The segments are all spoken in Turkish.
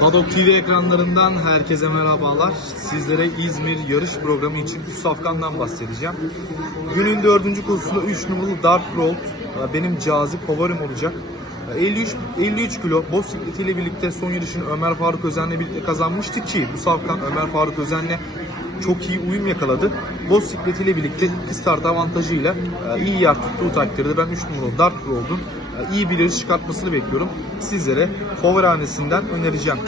Padok TV ekranlarından herkese merhabalar. Sizlere İzmir yarış programı için üst safkandan bahsedeceğim. Günün dördüncü koşusunda 3 numaralı Dark Road benim cazip favorim olacak. 53 53 kilo boz sikletiyle birlikte son yarışını Ömer Faruk Özen'le birlikte kazanmıştı ki bu safkan Ömer Faruk Özen'le çok iyi uyum yakaladı. Boz sikletiyle birlikte iki start avantajıyla e, iyi yer tuttuğu takdirde ben 3 numaralı Dark Road'un e, iyi bir yarış çıkartmasını bekliyorum. Sizlere favori önereceğim.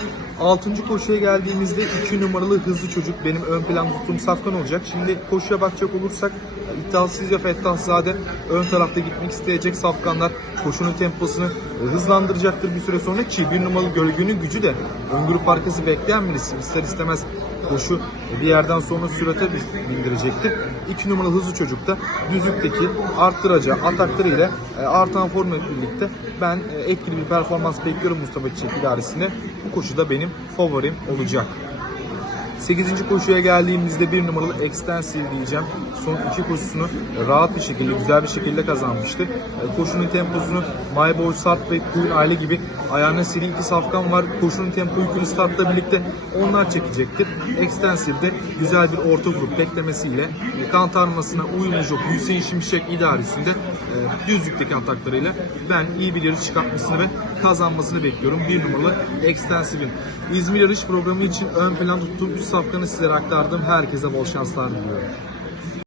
6. koşuya geldiğimizde 2 numaralı hızlı çocuk benim ön plan tuttuğum safkan olacak. Şimdi koşuya bakacak olursak e, iddiasızca Fettahzade ön tarafta gitmek isteyecek safkanlar koşunun temposunu hızlandıracaktır bir süre sonra ki bir numaralı gölgenin gücü de ön grup arkası bekleyen birisi ister istemez koşu bir yerden sonra sürate bindirecektir. 2 numaralı hızlı çocuk da düzlükteki arttıracağı ataklarıyla e, artan formla birlikte ben e, etkili bir performans bekliyorum Mustafa Çiçek idaresine. Bu koşu da benim favorim olacak. 8. koşuya geldiğimizde bir numaralı Extensive diyeceğim. Son iki koşusunu rahat bir şekilde, güzel bir şekilde kazanmıştı. E, Koşunun temposunu My Boy Sart ve Queen aile gibi ayağına seri iki safkan var. Koşunun tempo yükünü Start'la birlikte onlar çekecektir. Extensive'de güzel bir orta grup beklemesiyle e, kan tanımasına uymayacak Hüseyin Şimşek idaresinde düzlükteki ataklarıyla ben iyi bir yarış çıkartmasını ve kazanmasını bekliyorum. Bir numaralı Extensive'in. İzmir yarış programı için ön plan tuttuğum safkanı sizlere aktardım. Herkese bol şanslar diliyorum.